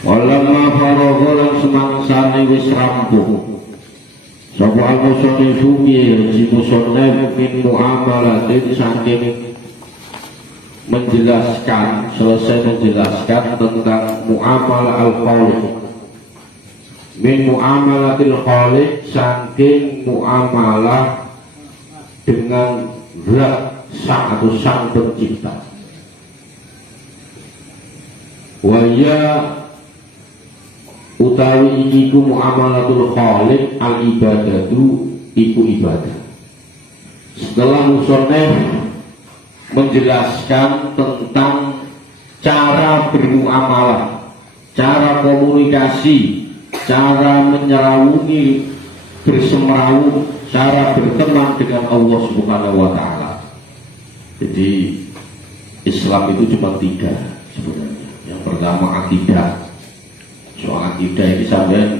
Walamma faragha lan semangsane wis rampung sapa al-musannifu si musannif min muamalatin saking menjelaskan, selesai menjelaskan tentang muamalah al-khaliq, min muamalatil khaliq saking muamalah dengan zat sang atau sang pencipta. Waya utawi iku muamalatul khaliq al ibadatu iku ibadah. Setelah musannif menjelaskan tentang cara bermuamalah, cara komunikasi, cara menyerawungi, bersemerawut, cara berteman dengan Allah Subhanahu wa Ta'ala. Jadi Islam itu cuma 3 sebenarnya. Yang pertama akidah. Soal akidah ini sampai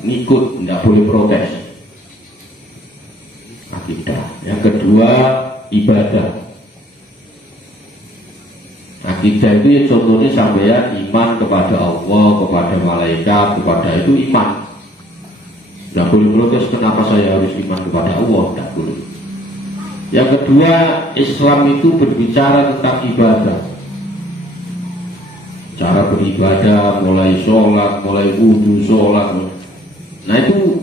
ngikut, tidak boleh protes. Akidah. Yang kedua ibadah. Akidah itu ya contohnya sampean iman kepada Allah, kepada malaikat, kepada itu iman. Tidak boleh protes kenapa saya harus iman kepada Allah, tidak boleh. Yang kedua, Islam itu berbicara tentang ibadah. Cara beribadah, mulai sholat, mulai wudhu sholat. Nah itu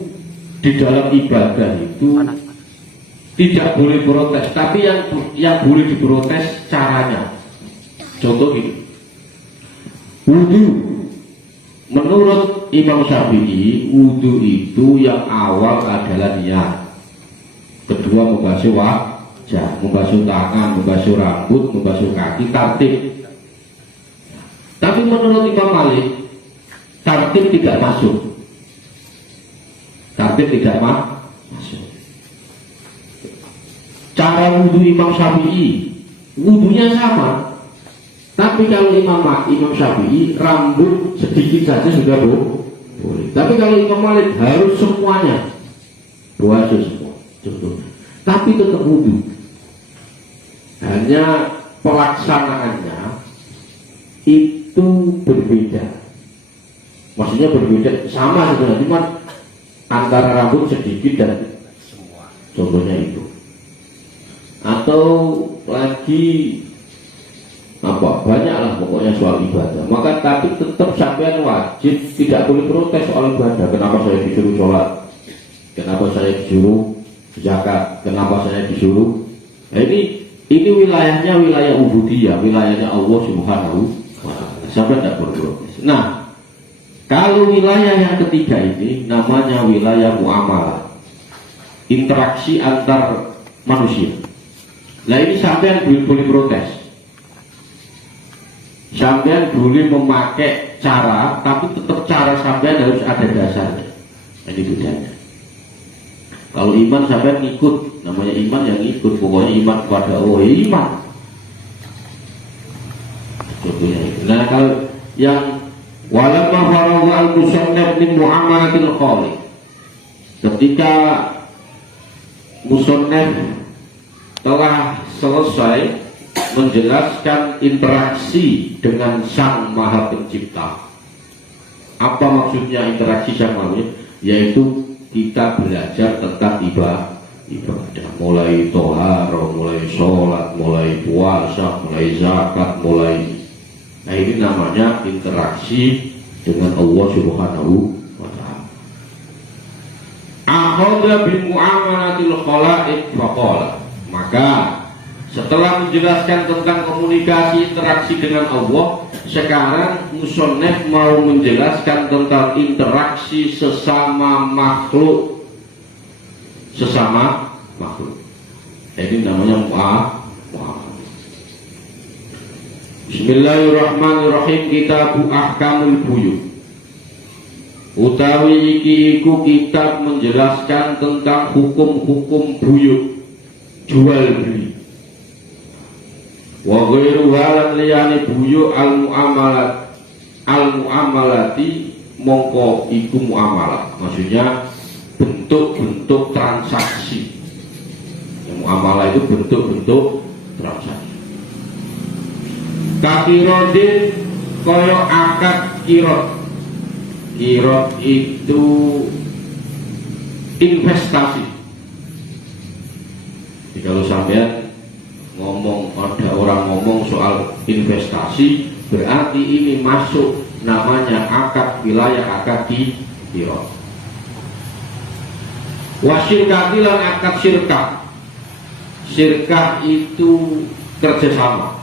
di dalam ibadah itu tidak boleh protes, tapi yang boleh diprotes caranya. Contoh ini, wudhu. Menurut Imam Syafi'i, wudhu itu yang awal adalah niat, kedua membasuh wajah, membasuh tangan, membasuh rambut, membasuh kaki, tartib. Tapi menurut Imam Malik, tartib tidak masuk. Tartib tidak masuk. Cara wudhu Imam Syafi'i, wudhunya sama. Tapi kalau Imam Syafi'i, rambut sedikit saja sudah boleh. Tapi kalau Imam Malik harus semuanya, basuh semua. Contohnya. Tapi tetap wudhu. Hanya pelaksanaannya itu berbeda. Maksudnya berbeda, sama sebenarnya, cuma antara rambut sedikit dan semua. Contohnya itu. Atau lagi banyaklah pokoknya soal ibadah. Maka tapi tetap sampean wajib tidak boleh protes soal ibadah. Kenapa saya disuruh sholat? Kenapa saya disuruh zakat? Kenapa saya disuruh? Nah, ini wilayahnya wilayah ubudiyah, wilayahnya Allah Subhanahu wa Ta'ala. Sampai tidak boleh protes. Nah, kalau wilayah yang ketiga ini namanya wilayah muamalah, interaksi antar manusia. Nah ini sampean boleh protes. Sampean boleh memakai cara, tapi tetap cara sampean harus ada dasarnya. Ini bedanya. Kalau iman sampean ngikut, namanya iman yang ngikut, pokoknya iman kepada Allah, iman. Contohnya itu. Nah kalau yang walamma faragha al-musannif min muamalatil khaliq, ketika musannif telah selesai menjelaskan interaksi dengan Sang Maha Pencipta. Apa maksudnya interaksi Sang Maha? Yaitu kita belajar tentang ibadah, mulai toharo, mulai sholat, mulai puasa, mulai zakat, nah ini namanya interaksi dengan Allah Subhanahu wa Ta'ala. Akhadha bil muamalatil khalaiq faqala, maka setelah menjelaskan tentang komunikasi interaksi dengan Allah, sekarang musannif mau menjelaskan tentang interaksi sesama makhluk. Sesama makhluk. Ini namanya muamalah. Bismillahirrahmanirrahim. Kitab Ahkamul Buyut. Utawi iki iku kitab menjelaskan tentang hukum-hukum buyut, jual beli. Wa ghairu halan liyane buyu al-muamalati mongko iku muamalah, maksudnya bentuk-bentuk transaksi. Yang muamalah itu bentuk-bentuk transaksi. Kafirodin koyo akad kirot. Kirot itu investasi. Jadi kalau sampean ngomong, ada orang ngomong soal investasi, berarti ini masuk namanya akad wilayah, akad di kirot. Wasyirkatilan akad syirkah. Syirkah itu kerjasama,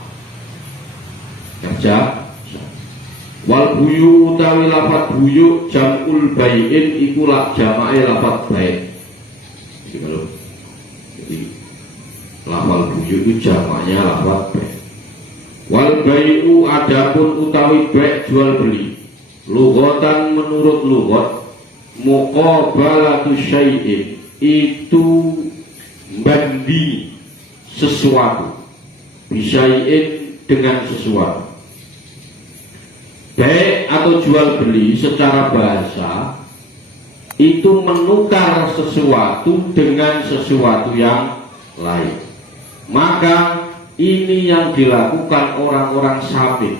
kerja. Wal buyu utawi lafat buyu jamul bai'in iku lak jamae lafat bai'. Jadi lafal buyu itu jamaknya lafat bai'. Wal bai'u adapun utawi bai' jual beli. Lughatan menurut lughat muqabalatu syai'in itu banding sesuatu, bisyai'in dengan sesuatu. Baik atau jual beli secara bahasa itu menukar sesuatu dengan sesuatu yang lain. Maka ini yang dilakukan orang-orang Sapin,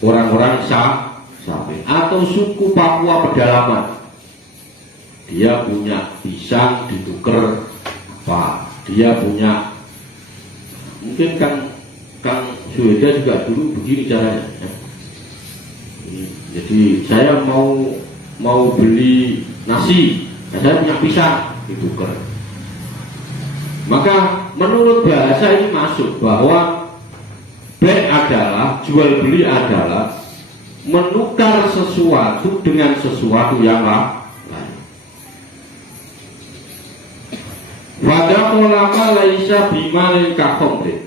orang-orang Sapin atau suku Papua pedalaman. Dia punya pisang ditukar apa? Dia punya, mungkin Kang Suheda juga dulu begini caranya ya. Jadi saya mau beli nasi, saya punya pisang ditukar. Maka menurut bahasa ini masuk bahwa bai' adalah, jual beli adalah menukar sesuatu dengan sesuatu yang lain. Pada ulama laisa bimalin kakhomrin.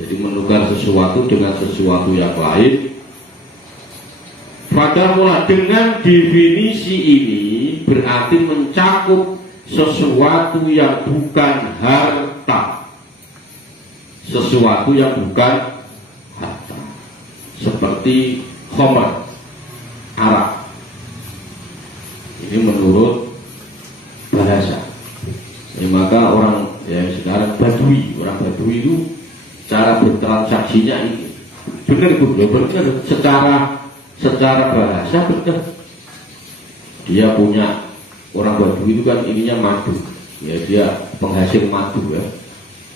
Jadi menukar sesuatu dengan sesuatu yang lain. Pada mula dengan definisi ini berarti mencakup sesuatu yang bukan harta, sesuatu yang bukan harta, seperti khamar, arak. Ini menurut bahasa. Maka orang ya sekarang Badui, orang Badui itu cara bertransaksinya ini benar Bu, ya benar secara bahasa benar. Dia punya, orang Badui itu kan ininya madu, ya dia penghasil madu ya.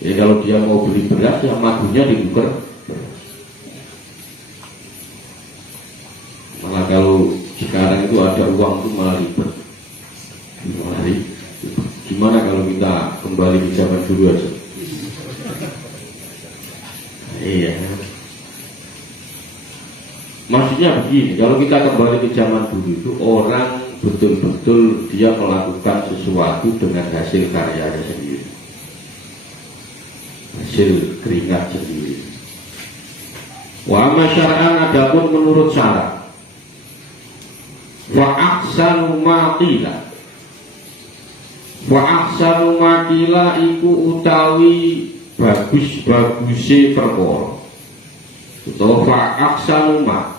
Jadi kalau dia mau beli beras, ya madunya ditukar. Malah kalau sekarang itu ada uang itu malah ribet. Gimana kalau kita kembali ke zaman dulu aja? Iya. Maksudnya begini, kalau kita kembali ke zaman dulu itu orang betul-betul dia melakukan sesuatu dengan hasil karyanya sendiri, hasil keringat sendiri. Wa masyara'an adapun menurut syarak. Wa ahsanu ma qila. Wa ahsanu ma qila iku utawi bagus-baguse perkara. Utawa fa ahsanu ma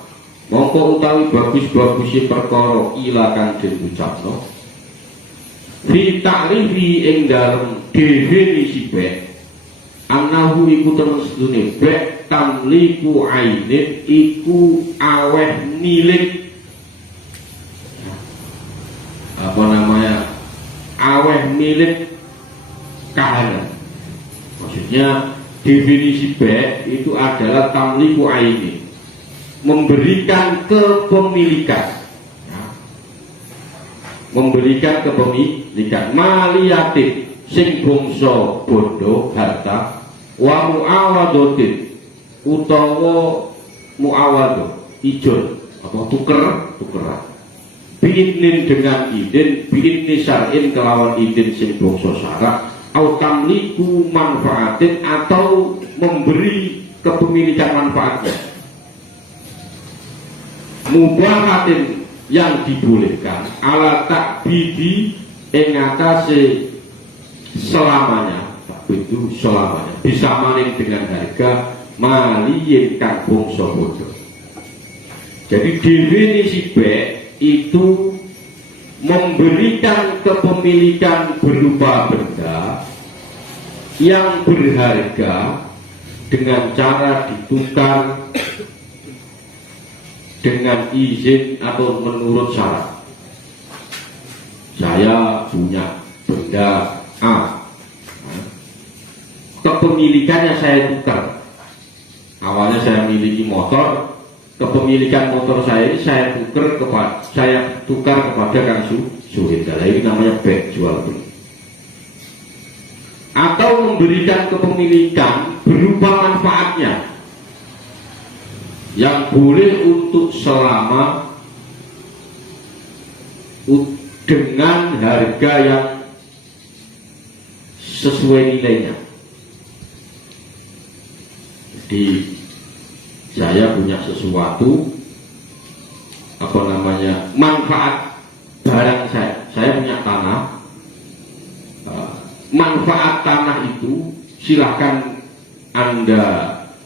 mongko utawi bagus-baguse perkara ila kang den ucapno. Fi ta'rifi ing dalem definisi bai' anahu iku temestune bai' tamliku ainin iku aweh milik apa namanya, aweh milik kahanan. Maksudnya definisi bai' itu adalah tamliku ainin, memberikan kepemilikan ya. Memberikan kepemilikan maliyatin sing bangsa bondo harta, wa muawadotin utawa muawado ijon atau tukeran biidnin dengan idin, biidni syar'in kelawan idin sing bangsa syarak, au tamliku manfaatin atau memberi kepemilikan manfaatnya, mubahatin yang dibolehkan, ala takbidi ing atase selamanya, itu selamanya bisa maning dengan harga maliyin kang bangsa bodho. Jadi definisi bai' itu memberikan kepemilikan berupa benda yang berharga dengan cara ditukar dengan izin atau menurut syarat. Saya punya benda A, kepemilikannya saya tukar. Awalnya saya miliki motor, kepemilikan motor saya ini saya tukar kepada Kang Suhida. Ini namanya baik jual beli. Atau memberikan kepemilikan berupa manfaatnya yang boleh untuk selama dengan harga yang sesuai nilainya. Jadi saya punya sesuatu, manfaat barang saya punya tanah, manfaat tanah itu silahkan Anda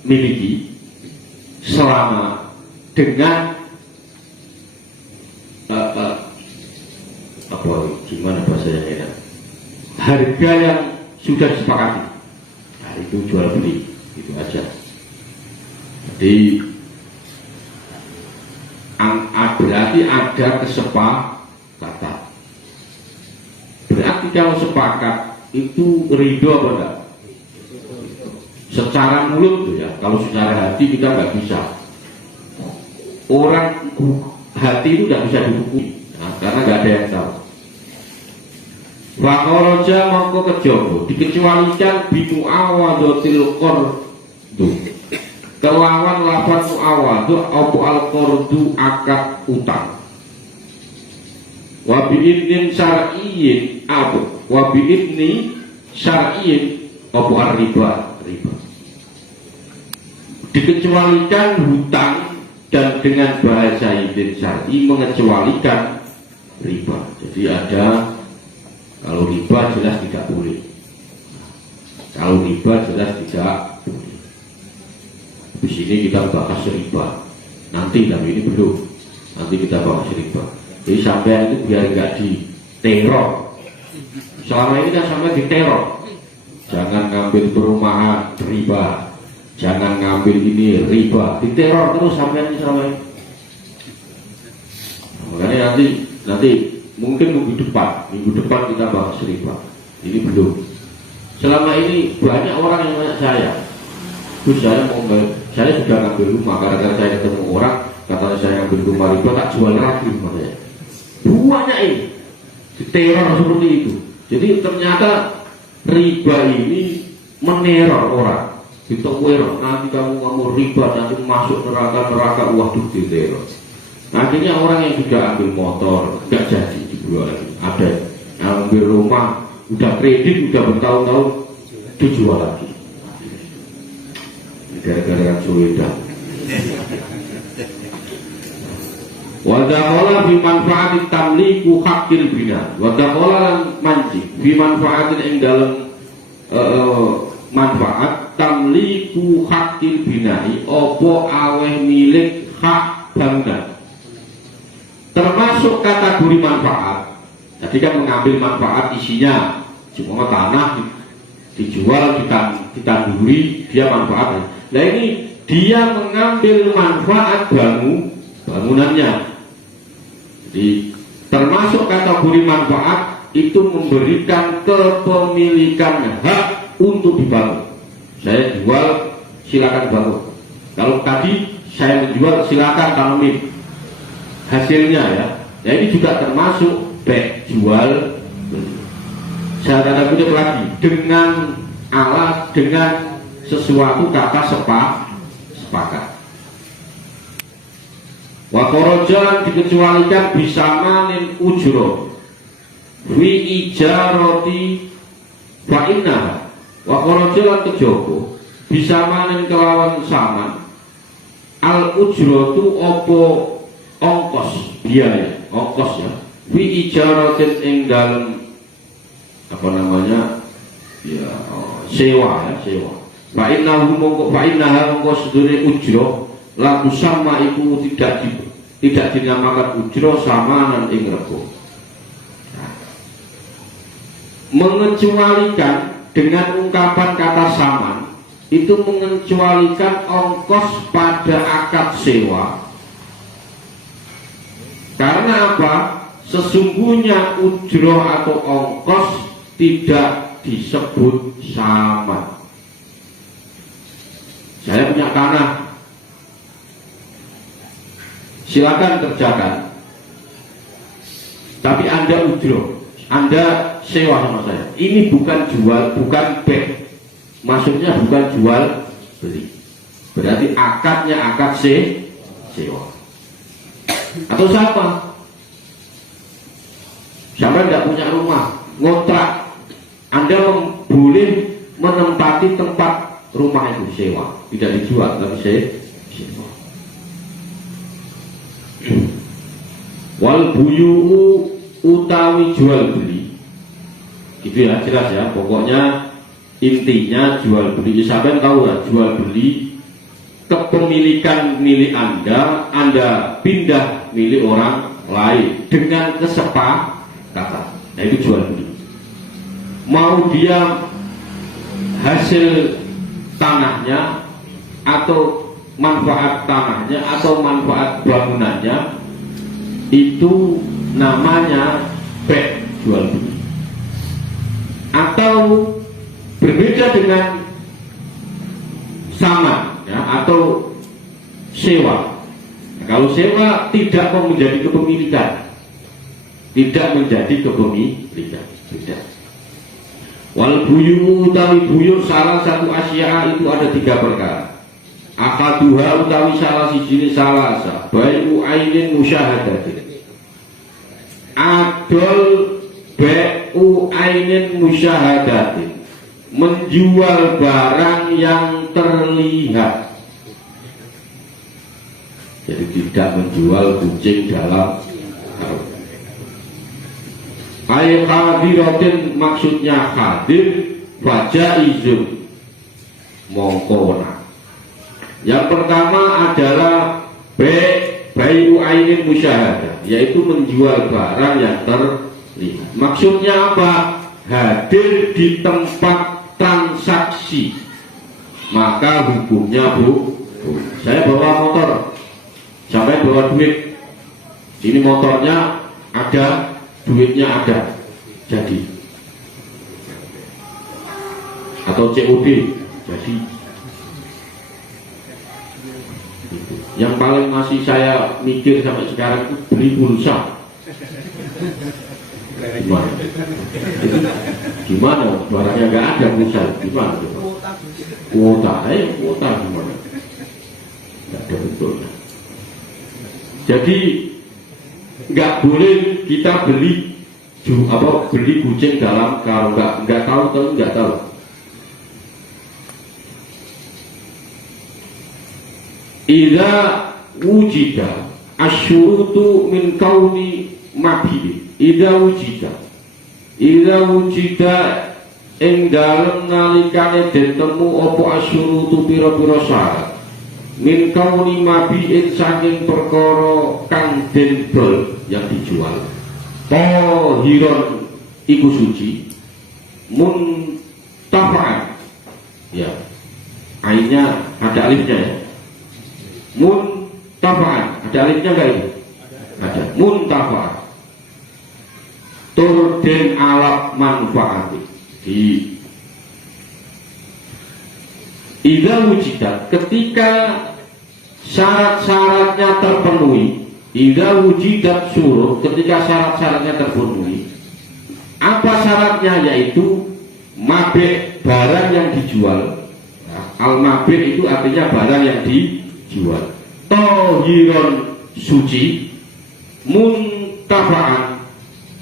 miliki selama dengan gimana bahasanya, harga yang sudah disepakati. Nah, itu jual beli, itu aja. Jadi berarti ada kesepakatan. Berarti kalau sepakat itu ridho apa enggak? Secara mulut tuh ya, kalau secara hati kita nggak bisa. Orang hati itu nggak bisa dihukumi, karena nggak ada yang tahu. Wakoroja mongko kejogo dikecualikan bimu awadotil kordu kelawan lapan muawadu opo al kordu akad utang. Wabi'idnin syar'iyin apa? Wabi'idni syar'iyin opo al riba. Dikecualikan hutang dan dengan bahasa idin syar'i mengecualikan riba. Jadi ada, kalau riba jelas tidak boleh. Kalau riba jelas tidak boleh. Di sini kita bahas riba. Nanti, tapi ini belum. Nanti kita bahas riba. Jadi sampai itu biar nggak diteror. Selama ini kan sampai diteror. Jangan ngambil perumahan riba. Jangan ngambil ini riba. Diteror terus sampai ini selama ini. Makanya nanti mungkin minggu depan kita bahas riba. Ini belum. Selama ini banyak orang yang nanya saya, terus saya sudah ngambil rumah, karena saya ketemu orang katanya saya ngambil rumah riba, tak jual lagi rumahnya. Banyak ini diteror seperti itu. Jadi ternyata riba ini meneror orang. Diteror, nanti kamu ngomong riba, nanti masuk neraka, waduh diteror. Akhirnya orang yang sudah ambil motor nggak jadi dijual lagi. Ada yang ambil rumah udah kredit udah bertahun-tahun dijual lagi. Gara-gara yang sulit. Wadahola bimanfaatin tamliku hakil bina. Wadahola manji bimanfaatin yang dalam manfaat tamliku hakil binai opo aweh milik hak bangunan. Termasuk kategori manfaat. Jadi kan mengambil manfaat isinya cuma tanah dijual, ditanduri, dia manfaat. Nah ini dia mengambil manfaat bangunannya. Jadi termasuk kategori manfaat itu memberikan kepemilikan hak untuk dibangun. Saya jual, silakan bangun. Kalau tadi saya menjual, silakan tanemin hasilnya ya. Ya ini juga termasuk baik jual beli. Saya tanda kutip lagi dengan alat, dengan sesuatu kata sepakat. Wakorojan dikecualikan bisa manin ujro fi ijaroti fa'inna. Wakorojan kejogo bisa manin kelawan saman al ujro tu opo ongkos biaya, ongkos ya fi ijarotin ing dalam ya sewa. Fa'innahu mongko sedune ujro laku sama itu tidak dinamakan ujro samanan ing rego. Mengecualikan dengan ungkapan kata saman itu mengecualikan ongkos pada akad sewa Karena apa? Sesungguhnya ujroh atau ongkos tidak disebut sama. Saya punya tanah, silakan kerjakan. Tapi Anda ujroh, Anda sewa sama saya. Ini bukan jual, bukan bed. Maksudnya bukan jual beli. Berarti akadnya akad sewa. Atau sama, siapa tidak punya rumah, ngontrak, Anda boleh menempati tempat rumah itu sewa, tidak dijual tapi sewa. Wal buyu utawi jual beli, gitu ya, jelas ya. Pokoknya intinya jual beli. Sampai tahu ya, jual beli kepemilikan milik Anda pindah milik orang lain dengan kesepakatan. Nah itu jual beli. Mau dia hasil tanahnya atau manfaat tanahnya atau manfaat bangunannya, itu namanya bed, jual beli. Atau berbeda dengan sama ya, atau sewa. Nah, kalau sewa tidak menjadi kepemilikan, tidak menjadi kepemilikan, tidak. Wal buyu utawi buyu salah satu asya itu ada 3 perkara. Akaduha utawi salah siji salasa bai'u ainin musyahadatin. Adol bai'u ainin musyahadatin, menjual barang yang terlihat. Jadi tidak menjual kucing dalam karung. Ay hadiratin maksudnya hadir, fajaizun mongkona. Yang pertama adalah bai'u ainin musyahadah, yaitu menjual barang yang terlihat. Maksudnya apa? Hadir di tempat transaksi, maka hukumnya saya bawa motor, sampai bawa duit, ini motornya ada, duitnya ada, jadi, atau COD jadi. Yang paling masih saya mikir sampai sekarang itu beli pulsa. Gimana? Barangnya nggak ada pulsa, gimana? Kuota gimana? Nggak ada betulnya. Jadi nggak boleh kita beli kucing dalam karung, nggak tahu. Idza wujida asyurutu min kauni mabhi. Idza wujida ing dalem nalikane den temu apa asyurutu pira-pira syarat min kauni mabhi ing saking perkara kang den dol yang dijual. Tahiron iku suci, muntafa'an. Ya. Ainnya ada alifnya ya. Muntafa'an, ada alifnya enggak itu? Ada. Muntafa'an. Turden alap manfaati. Di idza wujidat, ketika syarat-syaratnya terpenuhi. Idza wujidat syurut, ketika syarat-syaratnya terpenuhi. Apa syaratnya? Yaitu mabe, barang yang dijual. Nah, al-mabe itu artinya barang yang dijual. Tohiron suci, muntafa'an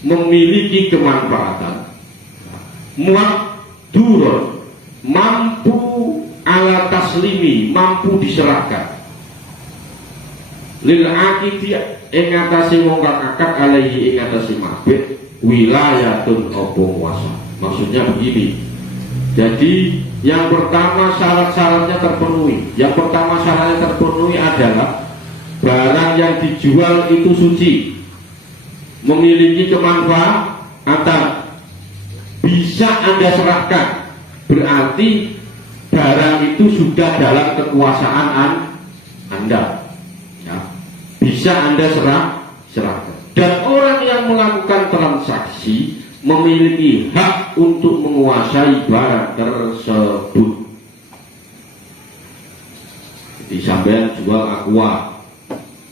memiliki kemanfaatan, muadduron mampu ala taslimi, mampu diserahkan, lil akidi ing atase wong kang akad alaihi ing atase mabit wilayatun apa kuasa. Maksudnya begini. Jadi yang pertama syarat-syaratnya terpenuhi. Yang pertama syaratnya terpenuhi adalah barang yang dijual itu suci, memiliki kemanfaatan, bisa Anda serahkan. Berarti barang itu sudah dalam kekuasaan Anda ya. Bisa Anda serahkan. Dan orang yang melakukan transaksi memiliki hak untuk menguasai barang tersebut. Jadi sampean jual aqua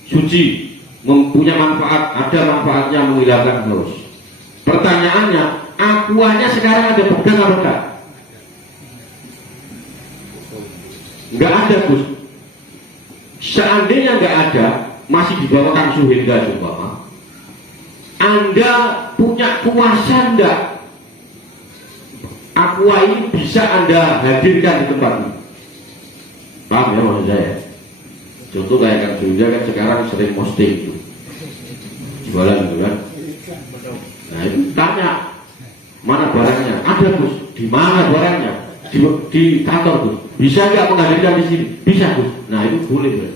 suci, mempunyai manfaat, ada manfaatnya menghilangkan haus. Pertanyaannya, aquanya sekarang ada pegang apa enggak? Enggak ada, Gus. Seandainya enggak ada, masih di bawah Kang Suhendra coba. Anda punya kuasa enggak? Aqua ini bisa Anda hadirkan di tempat ini. Paham ya maksud saya? Contoh kayak Kang Suhendra kan sekarang sering posting itu, jualan gitu kan. Nah itu tanya, mana barangnya? Ada, Gus. Di mana barangnya? Di kantor, Gus. Bisa nggak menghadirkan di sini? Bisa, Gus. Nah itu boleh, Gus.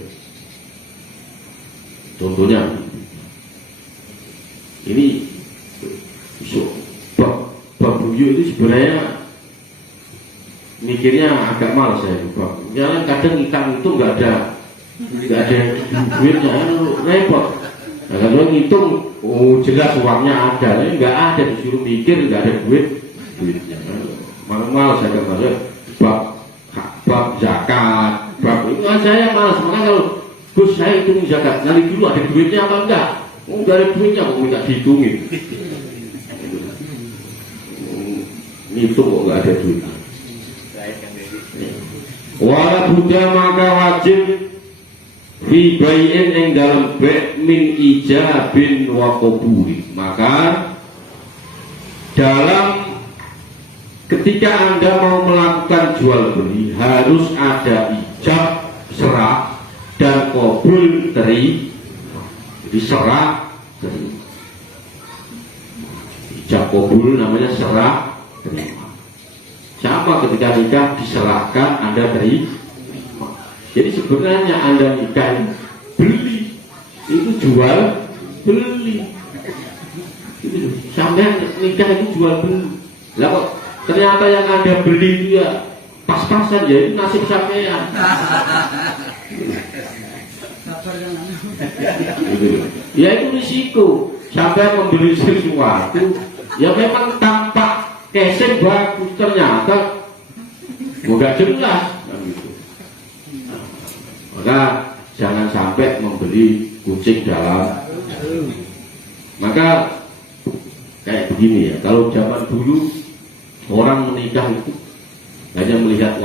Contohnya ini Bab Buyu itu sebenarnya mikirnya agak malas saya. Jangan kadang ikan itu nggak ada duitnya, repot. Nah, kalau ngitung, oh jelas uangnya ada, nggak ada, disuruh mikir nggak ada duitnya. Malas saya masuk bab zakat, bab itu saya malas. Makanya kalau Gus saya hitung zakat, nanti dulu ada duitnya apa enggak? Oh, nggak ada duitnya, kok minta dihitungin. Ngitung kok nggak ada duitnya. Wala Buddha maka wajib fi bai'in yang dalam bai' min ijabin wa qabuli. Maka dalam ketika Anda mau melakukan jual beli harus ada ijab serah dan qabul terima. Jadi serah terima. Ijab qabul namanya serah terima. Sama ketika nikah diserahkan Anda terima. Jadi sebenarnya Anda nikah beli, itu jual beli. Sampai nikah itu jual beli. Lah kok ternyata yang Anda beli itu ya pas-pasan, ya itu nasib sampean. Ya itu risiko. Sampai membeli sesuatu ya memang tampak casing bagus, ternyata nggak jelas. Maka jangan sampai membeli kucing dalam. Maka kayak begini ya, kalau zaman dulu orang menikah itu hanya melihat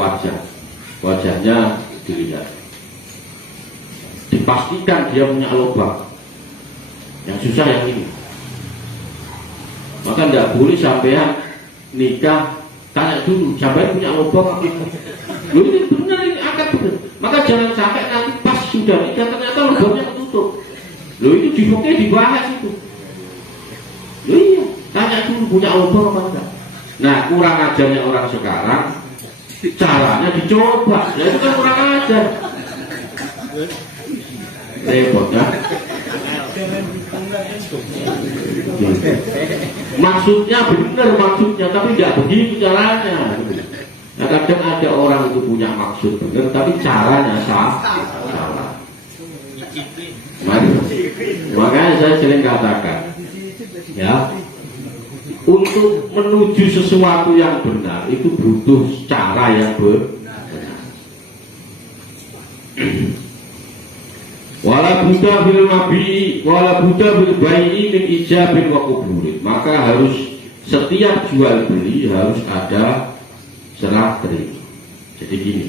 wajahnya dilihat, dipastikan dia punya lubang. Yang susah yang ini. Maka tidak boleh sampean nikah tanya dulu sampean punya lubang apa? Lu ini benar, ini akan benar. Maka jangan sampai nanti pas sudah nikah ternyata lubangnya ketutup. Lu itu dibukanya dibahas itu. Lu iya, tanya dulu punya lubang apa enggak. Nah kurang ajarnya orang sekarang, caranya dicoba. Ya itu kan kurang ajar. Repot ya. Maksudnya benar maksudnya, tapi tidak begitu caranya. Nah, kadang ada orang itu punya maksud benar, tapi caranya salah. Makanya saya sering katakan, ya, untuk menuju sesuatu yang benar itu butuh cara yang benar. Wala Buddha bil mabi, wala Buddha bil bai'i min ijabin wa qabulin. Maka harus setiap jual beli harus ada serah terima. Jadi gini,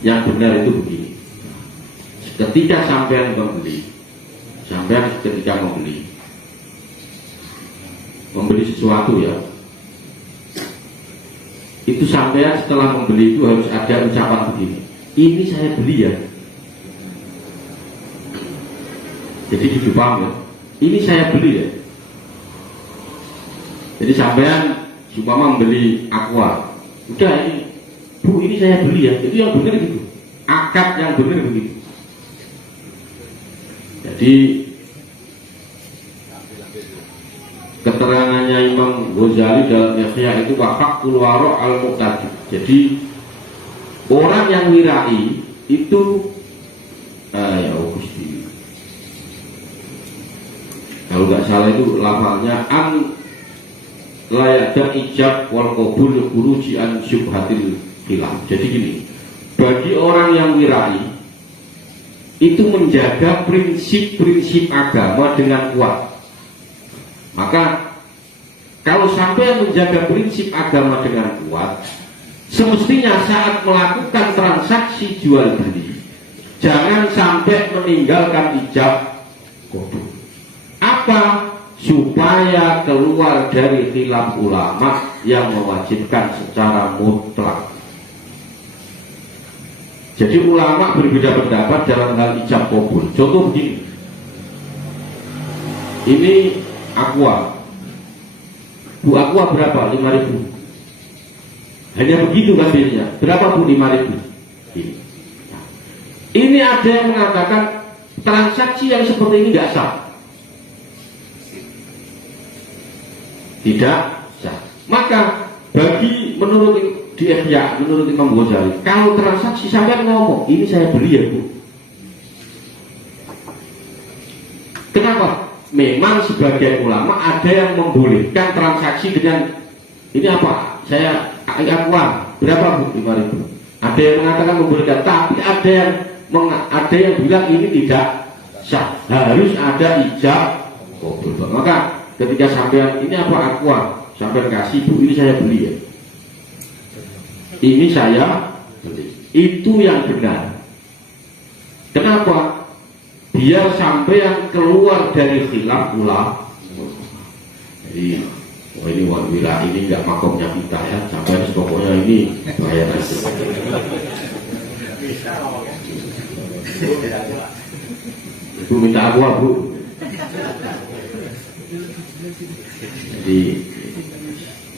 yang benar itu begini. Ketika sampean membeli, sampean ketika membeli sesuatu ya, itu sampean setelah membeli itu harus ada ucapan begini. Ini saya beli ya. Jadi gitu paham ya. Ini saya beli ya. Jadi sampean supaya membeli aqua. Udah ini, Bu ini saya beli ya. Itu yang benar gitu. Akad yang benar begitu. Jadi keterangannya Imam Ghazali dalam Ihya itu wafaqul waro' al-muqtadi. Jadi orang yang wirai itu tidak salah itu lafalnya an layadan ijab wal qabul khuruji an syubhatil khilaf. Jadi gini, bagi orang yang wirai itu menjaga prinsip-prinsip agama dengan kuat. Maka kalau sampai menjaga prinsip agama dengan kuat, semestinya saat melakukan transaksi jual beli jangan sampai meninggalkan ijab qabul. Apa? Supaya keluar dari khilaf ulama yang mewajibkan secara mutlak. Jadi ulama berbeda pendapat dalam hal ijab qabul. Contoh begini, ini aqua, Bu aqua berapa? 5.000. Hanya begitu kan biasanya. Berapa Bu? 5.000. Ini ada yang mengatakan transaksi yang seperti ini nggak sah. Tidak sah. Maka bagi menurut di Ihya, menurut Imam Ghazali, kalau transaksi sampai ngomong ini saya beli ya Bu. Kenapa? Memang sebagian ulama ada yang membolehkan transaksi dengan ini apa? Saya aqua berapa Bu? 5.000. Ada yang mengatakan membolehkan, tapi ada yang bilang ini tidak sah. Harus ada ijab qabul. Maka ketika sampean ini apa aqua, sampean kasih Bu ini saya beli ya. Ini saya beli. Itu yang benar. Kenapa? Biar sampean keluar dari khilaf ulama. Jadi ini wira ini nggak makomnya kita ya. Sampai pokoknya ini bayar aja. Ibu minta aqua Bu.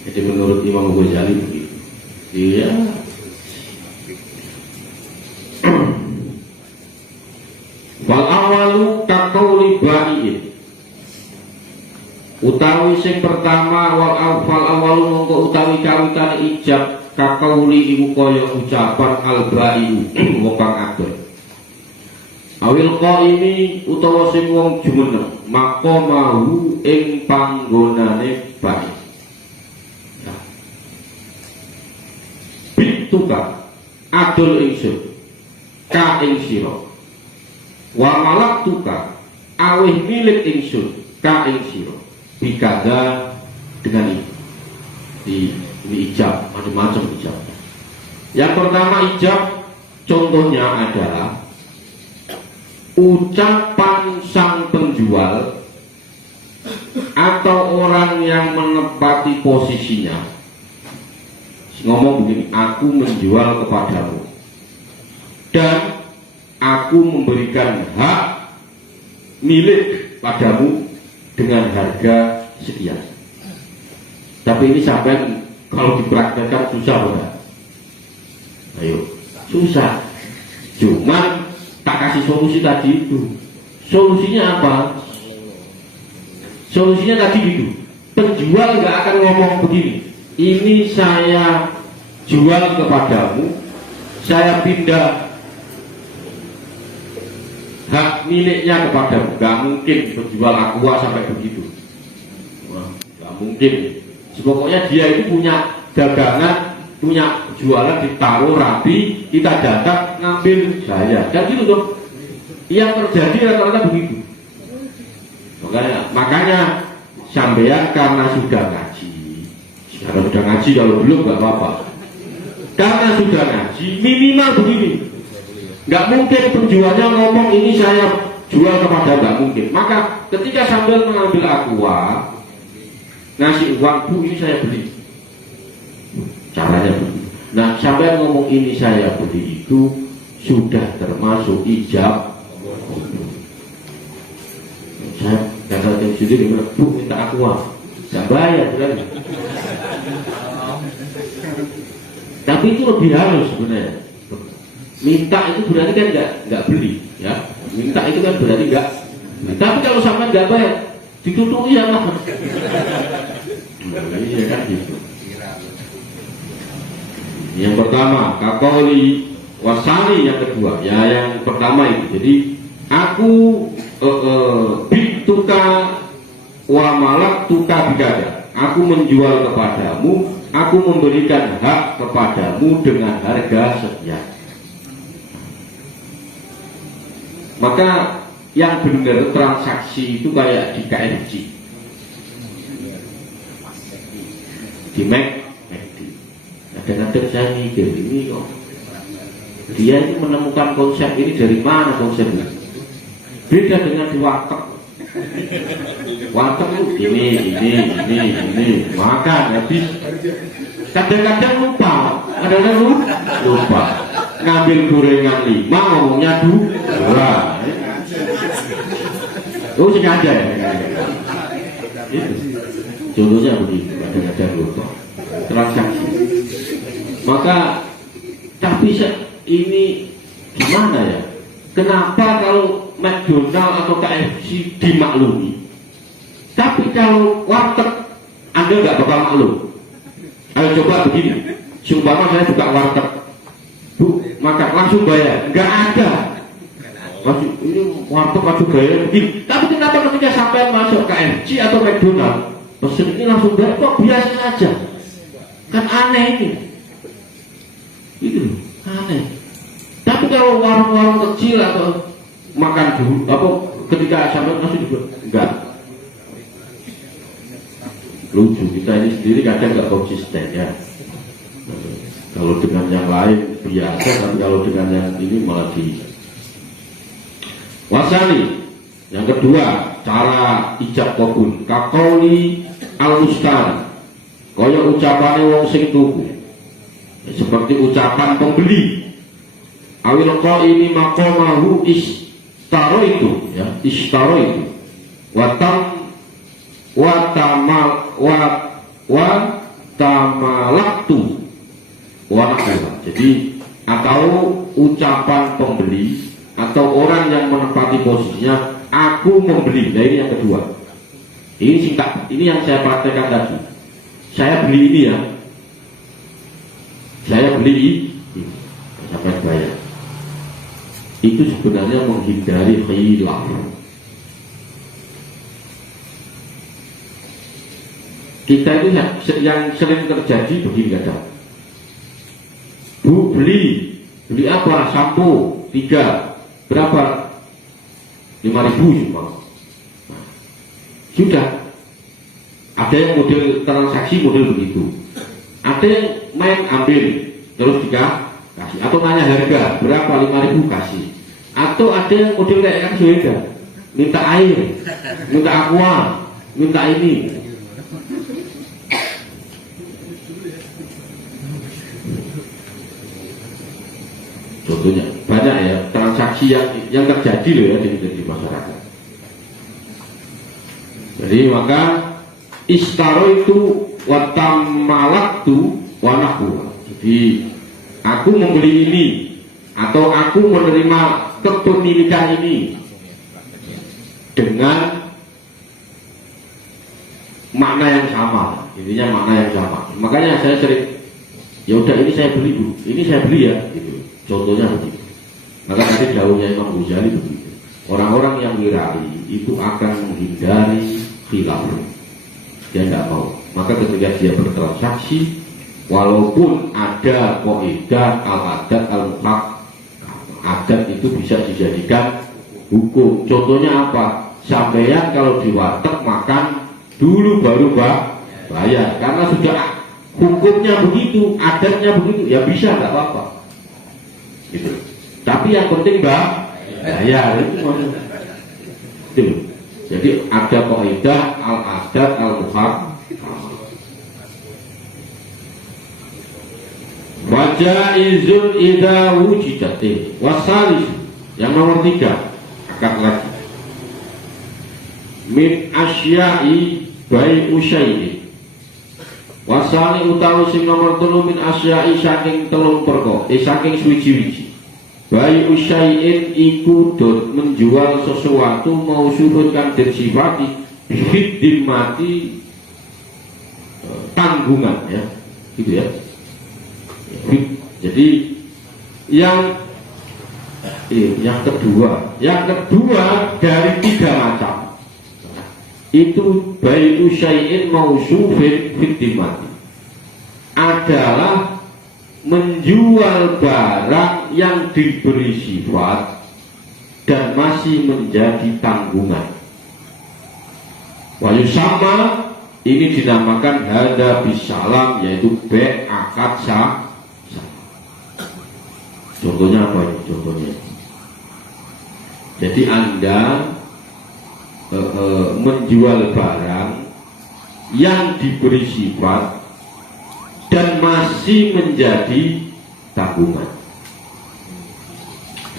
Jadi menurut Imam Ghazali begitu. Iya. Wal awalu kaqauli ba'iin. Utawi sing pertama wal awalu mongko utawi kawitan ijab kaqauli iku kaya ucapan al ba'iu wong kang adoh. Awil qaimi utawa sing wong jumeneng maqamahu ing panggonane ba'i. Bituka adol ingsun ka ing sira wa malak tuka awih milik ingsun ka ing sira bikada dengan ini ijab, macam-macam ijab. Yang pertama ijab contohnya adalah ucapan sang penjual atau orang yang menempati posisinya ngomong begini, aku menjual kepadamu dan aku memberikan hak milik padamu dengan harga sekian. Tapi ini sampai kalau dipraktekkan susah benar. Ayo, susah. Cuman tak kasih solusi tadi itu. Solusinya apa? Solusinya tadi itu. Penjual nggak akan ngomong begini. Ini saya jual kepadamu, saya pindah hak miliknya kepadamu. Gak mungkin penjual aqua sampai begitu. Gak mungkin. Pokoknya dia itu punya dagangan, punya jualan ditaruh rapi, kita datang ngambil saya. Dan gitu tuh. Yang terjadi rata-rata begitu. Makanya sampean karena sudah ngaji. Kalau sudah ngaji, kalau belum nggak apa-apa. Karena sudah ngaji, minimal begini. Nggak mungkin penjualnya ngomong ini saya jual kepada, nggak mungkin. Maka ketika sambil mengambil aqua, ngasih uang Bu ini saya beli. Caranya begitu. Nah sampai ngomong ini saya beli itu sudah termasuk ijab. Saya datang ke sini bilang Bu minta aqua, nggak bayar berarti. Tapi itu lebih halus sebenarnya. Minta itu berarti kan nggak beli, ya. Minta itu kan berarti nggak. Tapi kalau sampai nggak bayar, ditutupi ya lah. Iya kan gitu. Yang pertama, kakoli wasani, yang kedua, ya yang pertama itu. Jadi aku bituka wa malaktuka bikada, aku menjual kepadamu, aku memberikan hak kepadamu dengan harga sekian. Maka yang benar transaksi itu kayak di KFC, di McD. Kadang-kadang saya mikir, ini kok dia ini menemukan konsep ini dari mana konsep ini? Beda dengan di warteg. Warteg ini makan habis. Kadang-kadang lupa, lupa ngambil gorengan 5 ngomongnya 2. Oh sengaja ya. Itu contohnya begitu, kadang-kadang lupa transaksi. Maka tapi ini gimana ya? Kenapa kalau McDonald atau KFC dimaklumi, tapi kalau warteg Anda nggak bakal maklum? Ayo coba begini, sumpama saya buka warteg, Bu, makan langsung bayar, nggak ada. Ini warteg langsung bayar begini. Tapi kenapa ketika sampai masuk KFC atau McDonald, pesen ini langsung bayar, kok biasa saja? Kan aneh ini. Itu aneh. Tapi kalau warung-warung kecil atau makan dulu, apa ketika sampai masih juga enggak. Lucu, kita ini sendiri kadang nggak konsisten ya. Kalau dengan yang lain biasa, tapi kalau dengan yang ini malah di wasani. Yang kedua, cara ijab kabul kaqauli al-mustari, kaya ucapane wong sing tuku, seperti ucapan pembeli. Awil qaili maqamahu istaro itu ya, istaro itu tamalaktu wanakala. Jadi atau ucapan pembeli atau orang yang menempati posisinya, aku membeli. Nah ini yang kedua. Ini singkat, ini yang saya praktekkan tadi. Saya beli ini ya, saya beli ini sampai bayar. Itu sebenarnya menghindari khilaf. Kita itu yang sering terjadi begini kadang. Bu, beli apa? Sampo 3, berapa? 5.000 cuma. Sudah. Ada yang model transaksi model begitu. Ada yang main ambil terus dikasih, atau nanya harga berapa, 5.000 kasih. Atau ada yang model kayak kan Sueda, minta air, minta aqua, minta ini. Contohnya banyak ya transaksi yang terjadi loh ya di masyarakat. Jadi maka istaro itu watamalaktu wanahu. Jadi aku membeli ini atau aku menerima kepemilikan ini dengan makna yang sama, intinya makna yang sama. Makanya saya sering, ya udah ini saya beli Bu, ini saya beli ya, gitu. Contohnya begitu. Maka tadi jauhnya Imam Ghazali begitu. Orang-orang yang wirai itu akan menghindari khilaf. Dia tidak mau. Maka ketika dia bertransaksi, walaupun ada kaidah al-adat al-muhaq, adat itu bisa dijadikan hukum. Contohnya apa? Sampeyan kalau di warteg makan dulu baru bayar, karena sudah hukumnya begitu, adatnya begitu, ya bisa, nggak apa-apa. Gitu. Tapi yang penting bayar itu maksudnya. Jadi ada kaidah al-adat al-muhaq. Wajaizun idza wujidat wasalis. Yang nomor 3 akad lagi. Min asya'i bai'u syai'in. Wasali utawi sing nomor 3 min asya'i saking 3 perkara, saking suwiji-wiji. Bai'u syai'in iku dot menjual sesuatu mau surutkan dan sifati bihid dimati tanggungan ya. Gitu ya. Jadi yang kedua dari 3 macam itu bai'u syai'in mausufin fiddimati adalah menjual barang yang diberi sifat dan masih menjadi tanggungan. Wa yusamma, ini dinamakan hada bisalam, yaitu be' akad sah. Contohnya apa ini? Contohnya, jadi Anda menjual barang yang diberi sifat dan masih menjadi tanggungan.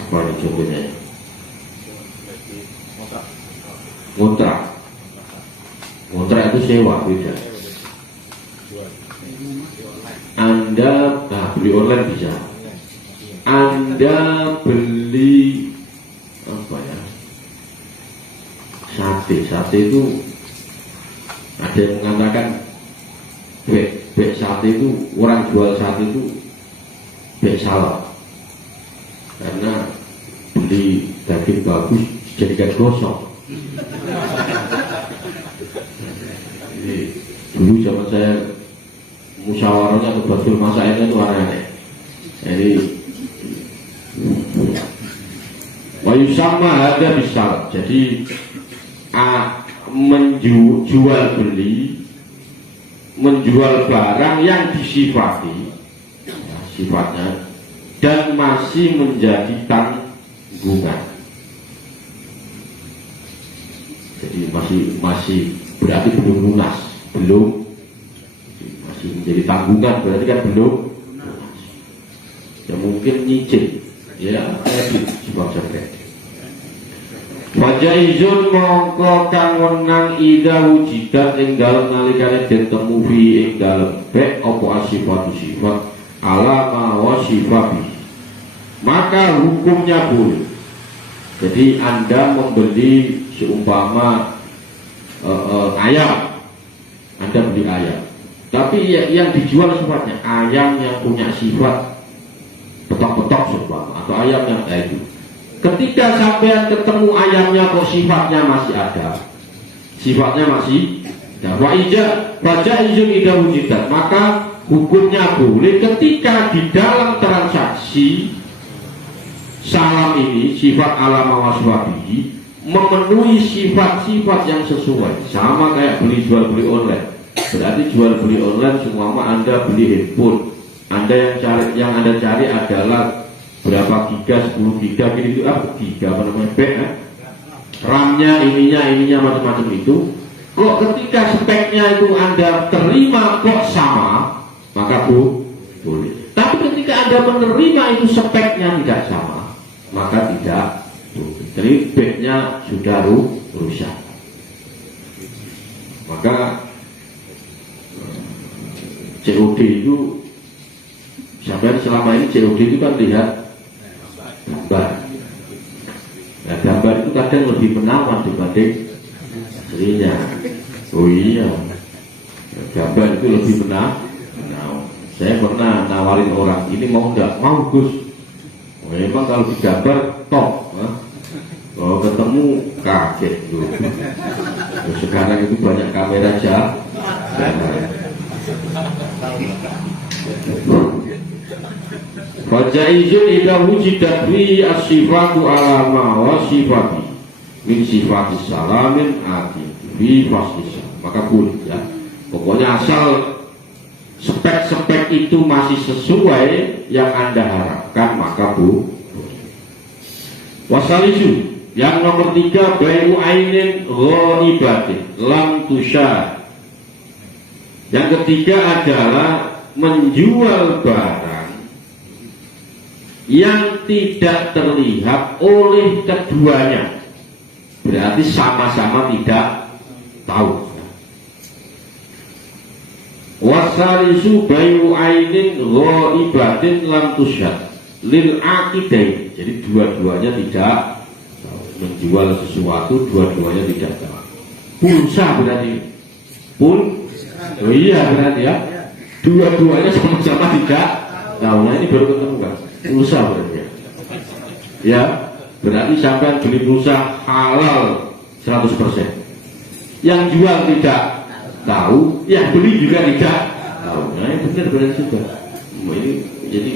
Apa ini contohnya? Kontrak. Kontrak itu sewa, beda. Anda beli online bisa. Anda beli apa ya? Sate itu ada yang mengatakan bek sate itu, orang jual sate itu bek salah karena beli daging bagus jadikan gosok. Jadi dulu zaman saya musyawarahnya atau batul masailnya itu aneh-aneh. Jadi wa yusamma hada bisal, jadi menjual barang yang disifati ya, sifatnya dan masih menjadi tanggungan. Jadi masih berarti belum lunas, masih menjadi tanggungan, berarti kan belum lunas. Ya mungkin nyicil, ya kredit sebab kredit. Wajaizun mongko kang wenang ida wujidat ing dalem nalikane den temu fi ing dalem bek apa asifatu sifat ala ma sifabi, maka hukumnya boleh. Jadi Anda membeli seumpama ayam, Anda beli ayam, tapi yang dijual sifatnya ayam yang punya sifat petok-petok seumpama, atau ayam yang itu. Ketika sampean ketemu ayamnya kok sifatnya masih ada, sifatnya masih ada, baca izin ida wujidat, maka hukumnya boleh ketika di dalam transaksi salam ini sifat alama waswabihi memenuhi sifat-sifat yang sesuai, sama kayak jual beli online. Berarti jual beli online semua Anda beli handphone, Anda yang Anda cari adalah berapa giga, 10 giga, gitu giga apa namanya, RAM-nya, ininya macam-macam itu. Kok ketika speknya itu Anda terima kok sama, maka boleh. Tapi ketika Anda menerima itu speknya tidak sama, maka tidak boleh. Jadi speknya sudah rusak. Maka COD itu, sampai selama ini COD itu kan lihat gambar. Nah, gambar itu kadang lebih menawan dibanding aslinya. Oh iya, gambar itu lebih menawan. Saya pernah nawarin orang, ini mau nggak? Mau Gus. Oh, memang kalau digambar top, kalau ketemu kaget tuh. Sekarang itu banyak kamera aja. Fajaizun idza wujidat fi as-sifatu ala ma wa sifati min sifati salamin ati fi fasisa, maka boleh ya. Pokoknya asal spek-spek itu masih sesuai yang Anda harapkan, maka boleh. Wasalisu, yang nomor 3, bai'u ainin ghaibatin lam tusyad. Yang ketiga adalah menjual barang yang tidak terlihat oleh keduanya, berarti sama-sama tidak tahu. Wasalisu bai'u ainin ghaibatin lam tusyad lil aqidain, jadi dua-duanya tidak tahu. Menjual sesuatu dua-duanya tidak tahu. Pulsa berarti oh iya berarti ya, dua-duanya sama-sama tidak tahu. Nah ini baru ketemu kan, pulsa berarti ya, berarti sampai beli pulsa halal 100%. yang jual tidak tahu, yang beli juga tidak tahu. Nah, ini benar-benar juga. Ini jadi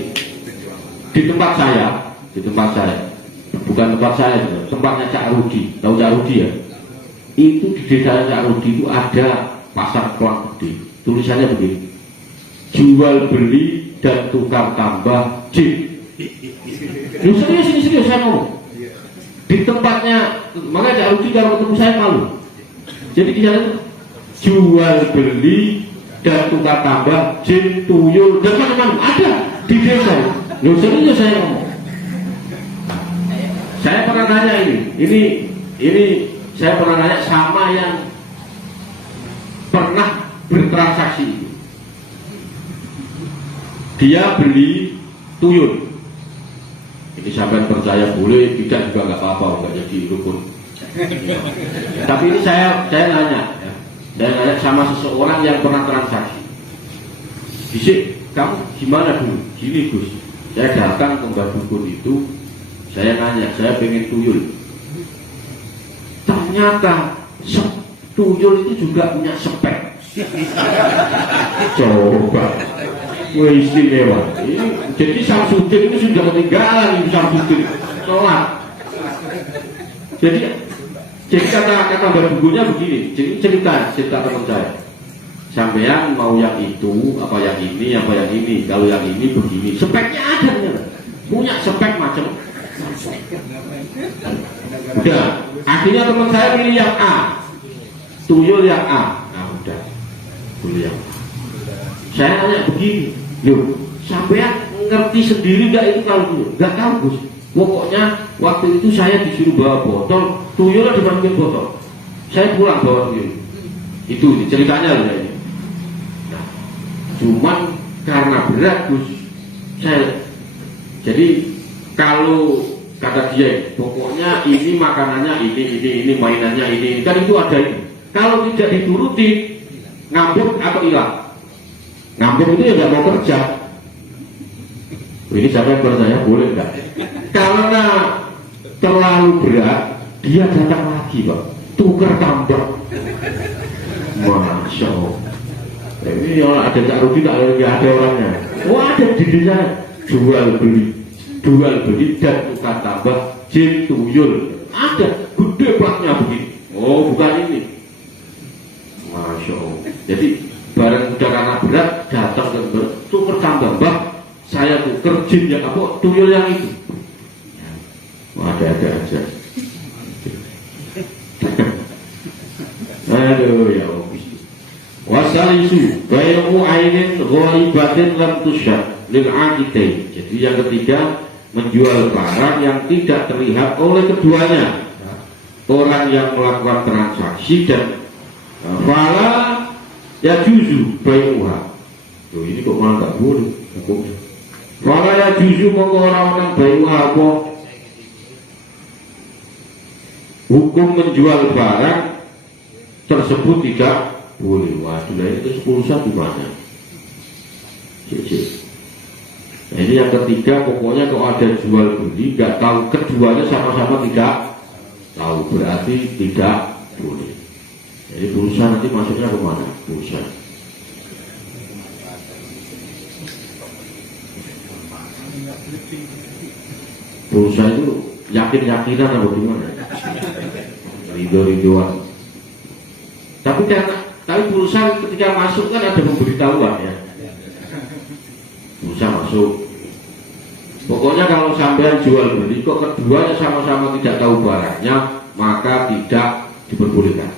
di tempat saya, bukan tempat saya, tempatnya Cak Rudi. Tahu Cak Rudi ya? Itu di desa Cak Rudi itu ada pasar Kelang Gede. Tulisannya begini: jual beli dan tukar tambah jin. Serius saya ngomong. Di tempatnya, makanya Cak Rudi kalau ketemu saya malu. Jadi di sana jual beli dan tukar tambah jin, tuyul dan macam-macam ada di desa. Serius saya ngomong. Saya pernah tanya ini saya pernah tanya sama yang pernah bertransaksi itu. Dia beli tuyul. Ini sampai percaya boleh, tidak juga nggak apa-apa, nggak jadi rukun. Tapi ini saya nanya, ya. Saya nanya sama seseorang yang pernah transaksi. Bisik, kamu gimana dulu? Gini Gus, saya datang ke Mbak Dukun itu, saya nanya, saya pengen tuyul. Ternyata tuyul itu juga punya spek. Coba, istimewa. Jadi Samsudin itu sudah ketinggalan, Samsudin sholat. Jadi kata Mbak Dukunnya begini. Jadi cerita teman saya. Sampean mau yang itu, apa yang ini. Kalau yang ini begini, speknya ada nih. Punya spek macam. Udah, akhirnya teman saya pilih yang A, tuyul yang A. Nah udah, tuyul yang A. Saya tanya begini, loh, sampean ngerti sendiri nggak itu kalau tuyul? Nggak tahu Gus. Pokoknya waktu itu saya disuruh bawa botol, tuyulnya dimasukin botol. Saya pulang bawa tuyul. Itu ceritanya loh ini. Nah, cuman karena berat Gus, jadi kalau kata dia, pokoknya ini makanannya ini mainannya ini, kan itu ada ini. Kalau tidak dituruti, ngambek atau hilang. Ngambek itu ya nggak mau kerja. Ini sampai percaya boleh nggak? Karena terlalu berat, dia datang lagi Pak, tuker tambah. Masya Allah. Ini orang ada Cak Rudi tak ada orangnya. Wah ada di desa jual beli dan tukar tambah jin tuyul. Ada gede platnya begini. Oh bukan ini. Masya Allah. Jadi barang udah karena berat datang ke tukar tambah Mbak, saya tuker jin yang apa tuyul yang itu. Wah ada aja. Aduh ya Allah. Wasalisu bayu ainin ghaibatin lam tusyad lil aqidain. Jadi yang ketiga, menjual barang yang tidak terlihat oleh keduanya. Orang yang melakukan transaksi dan fala ya juzu bayuha. Loh ini kok malah nggak boleh hukumnya. Fala ya juzu mongko orang bayuha apa? Hukum menjual barang tersebut tidak boleh. Waduh, itu 10 gimana? Nah ini yang ketiga, pokoknya kalau ada jual beli nggak tahu, keduanya sama-sama tidak tahu, berarti tidak boleh. Jadi pulsa nanti masuknya kemana? Pulsa. Pulsa itu yakin-yakinan atau gimana? Ridho-ridhoan. Tapi pulsa ketika masuk kan ada pemberitahuan ya. Pulsa masuk. Pokoknya kalau sampean jual beli kok keduanya sama-sama tidak tahu barangnya, maka tidak diperbolehkan.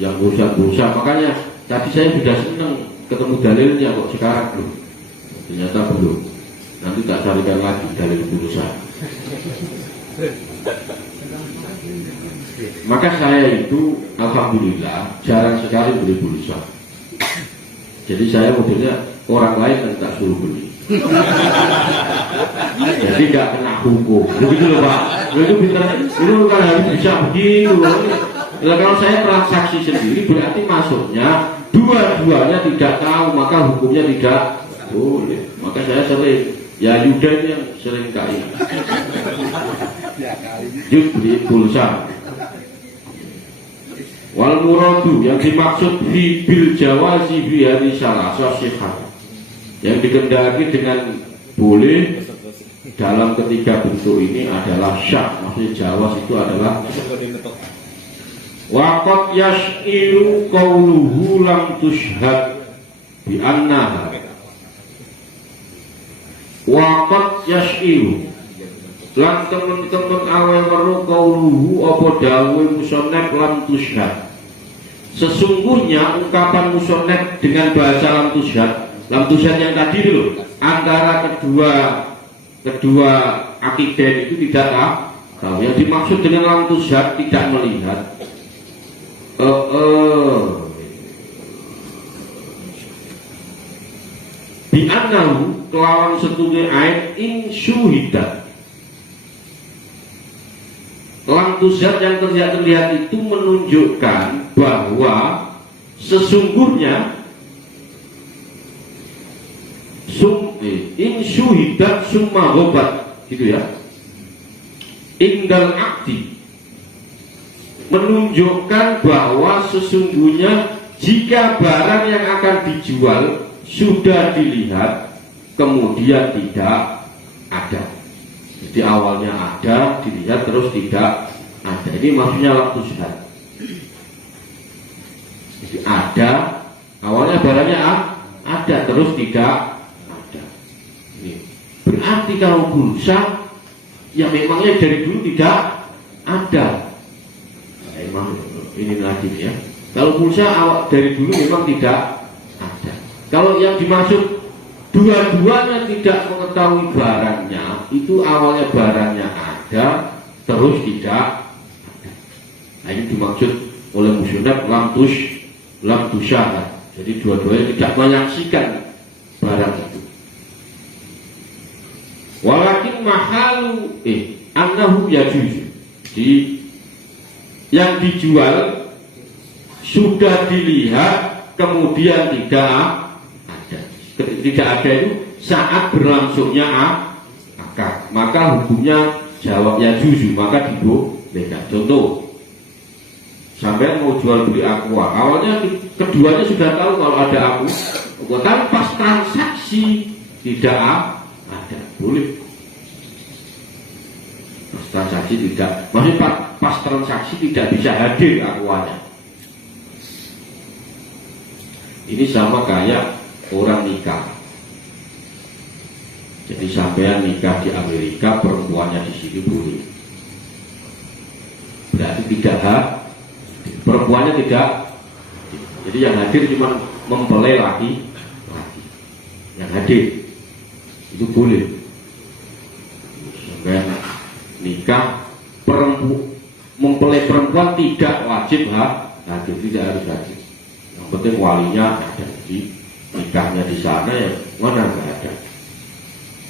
Yang pulsa. Makanya tadi saya sudah senang ketemu dalilnya kok sekarang belum. Ternyata belum. Nanti tak carikan lagi dalil pulsa. Maka saya itu alhamdulillah jarang sekali beli pulsa. Jadi saya modelnya orang lain yang tak suruh beli. Jadi nggak kena hukum. Begitu loh Pak. Itu kan harus bisa begitu loh. Nah, kalau saya transaksi sendiri berarti masuknya dua-duanya tidak tahu, maka hukumnya tidak boleh. Maka saya sering, ya Yuda ini yang sering kali. Yud beli pulsa. Wal muradu yang dimaksud fi bil jawazi fi hadhihi salasah sihah, yang dikehendaki dengan boleh dalam ketiga bentuk ini adalah syah, maksudnya jawaz itu adalah waqad yas'ilu qawluhu lam tushhad bi annaha waqad yas'ilu lan temen-temen awe weruh qawluhu apa dawuh musannaf lam tushhad. Sesungguhnya ungkapan musannaf dengan bahasa lam tushhad yang tadi dulu antara kedua akidah itu tidak tahu. Yang dimaksud dengan lam tushhad tidak melihat. Bi annahu kelawan setune ayat in syuhida. Lam tushhad yang terlihat itu menunjukkan bahwa sesungguhnya in syuhidat summa ghabat, gitu ya. Indal akti menunjukkan bahwa sesungguhnya jika barang yang akan dijual sudah dilihat kemudian tidak ada. Jadi awalnya ada, dilihat terus tidak ada. Ini maksudnya lam tushhad. Jadi ada, awalnya barangnya ada, terus tidak ada. Ini berarti kalau pulsa, ya memangnya dari dulu tidak ada. Nah, memang ini lagi ya. Kalau pulsa dari dulu memang tidak ada. Kalau yang dimaksud dua-duanya tidak mengetahui barangnya, itu awalnya barangnya ada, terus tidak ada. Nah, ini dimaksud oleh musannaf lam tushhad. Jadi dua-duanya tidak menyaksikan barang itu. Walakin mahalu annahu yajuzu. Jadi yang dijual sudah dilihat kemudian tidak ada itu saat berlangsungnya akad, maka hukumnya jawabnya juzu, maka dibolehkan. Contoh, sampai mau jual beli aqua, awalnya keduanya sudah tahu kalau ada aqua, tapi pas transaksi tidak ada, boleh. Pas transaksi tidak, maksudnya pas transaksi tidak bisa hadir aquanya. Ini sama kayak orang nikah. Jadi sampean nikah di Amerika, perempuannya di sini boleh. Berarti tidak perempuannya tidak. Jadi yang hadir cuma mempelai laki. Yang hadir itu boleh. Sampean nikah mempelai perempuan tidak wajib hadir, tidak harus hadir. Yang penting walinya ada di nikahnya di sana, ya mana nggak ada.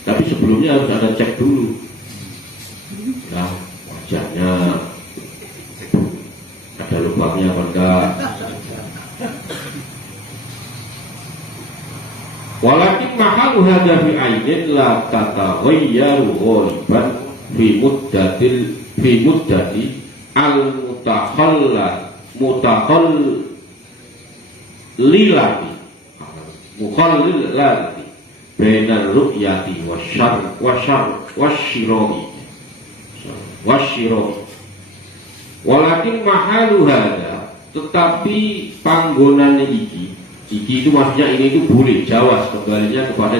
Tapi sebelumnya harus ada cek dulu, nah wajahnya ada lubangnya apa enggak. Walakin mahalu hadza bi ainin la tataghayyaru ghaliban fi muddati al mutakhallilati mukhallil lati bainar ru'yati wasyiroi. Walakin mahalu hada, tetapi panggonannya iki itu maksudnya ini itu boleh, jawaz, kembalinya kepada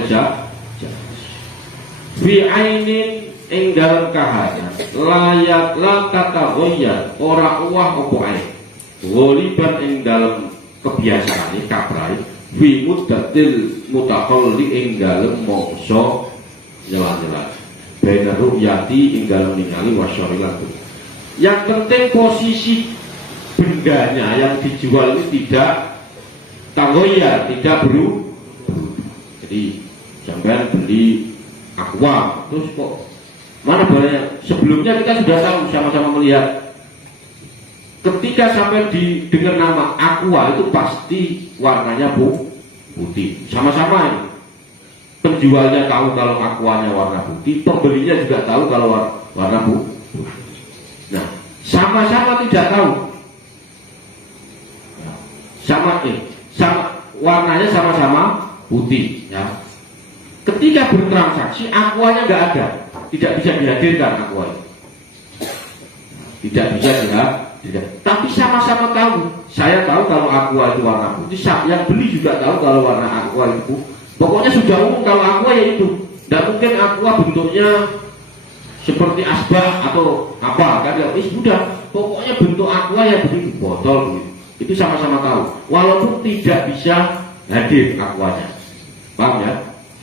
fi ainin ing dalam kahana layak la tataghayyan ora uwah apa ae ghaliban ing dalam kebiasaan kaprai fi muddatil mutakhalli ing dalem mangsa jelas-jelas bainar ru'yati ing dalem ningali wasyarilah. Yang penting posisi bendanya yang dijual ini tidak tagoya, tidak berubah. Jadi sampai beli aqua terus kok mana boleh, sebelumnya kita sudah tahu, sama-sama melihat. Ketika sampai didengar nama aqua itu pasti warnanya putih, sama-sama ini. Penjualnya tahu kalau aquanya warna putih, pembelinya juga tahu kalau warna putih. Nah, sama-sama tidak tahu. sama warnanya sama-sama putih ya. Ketika bertransaksi aquanya nggak ada, tidak bisa dihadirkan aqua itu. Tidak bisa tidak. Tapi sama-sama tahu. Saya tahu kalau aqua itu warna putih, yang beli juga tahu kalau warna aqua itu. Pokoknya sudah umum kalau aqua ya itu. Dan mungkin aqua bentuknya seperti asbak atau apa kan ya, sudah. Pokoknya bentuk aqua ya begitu, botol begitu. Itu sama-sama tahu. Walaupun tidak bisa hadir aquanya. Paham ya?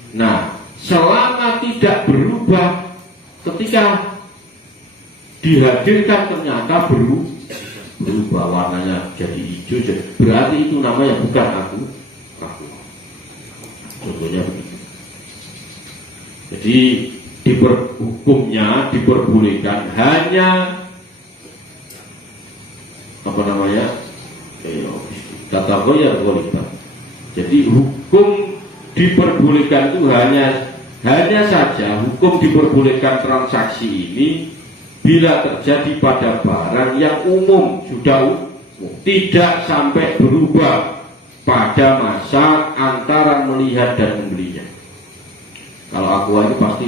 Nah, selama tidak berubah, ketika dihadirkan ternyata berubah warnanya jadi hijau, berarti itu namanya bukan aku. Contohnya begitu. Jadi hukumnya diperbolehkan hanya apa namanya kata goyar golibat. Jadi hukum diperbolehkan itu hanya saja hukum diperbolehkan transaksi ini bila terjadi pada barang yang umum, sudah umum, tidak sampai berubah pada masa antara melihat dan membelinya. Kalau aqua itu pasti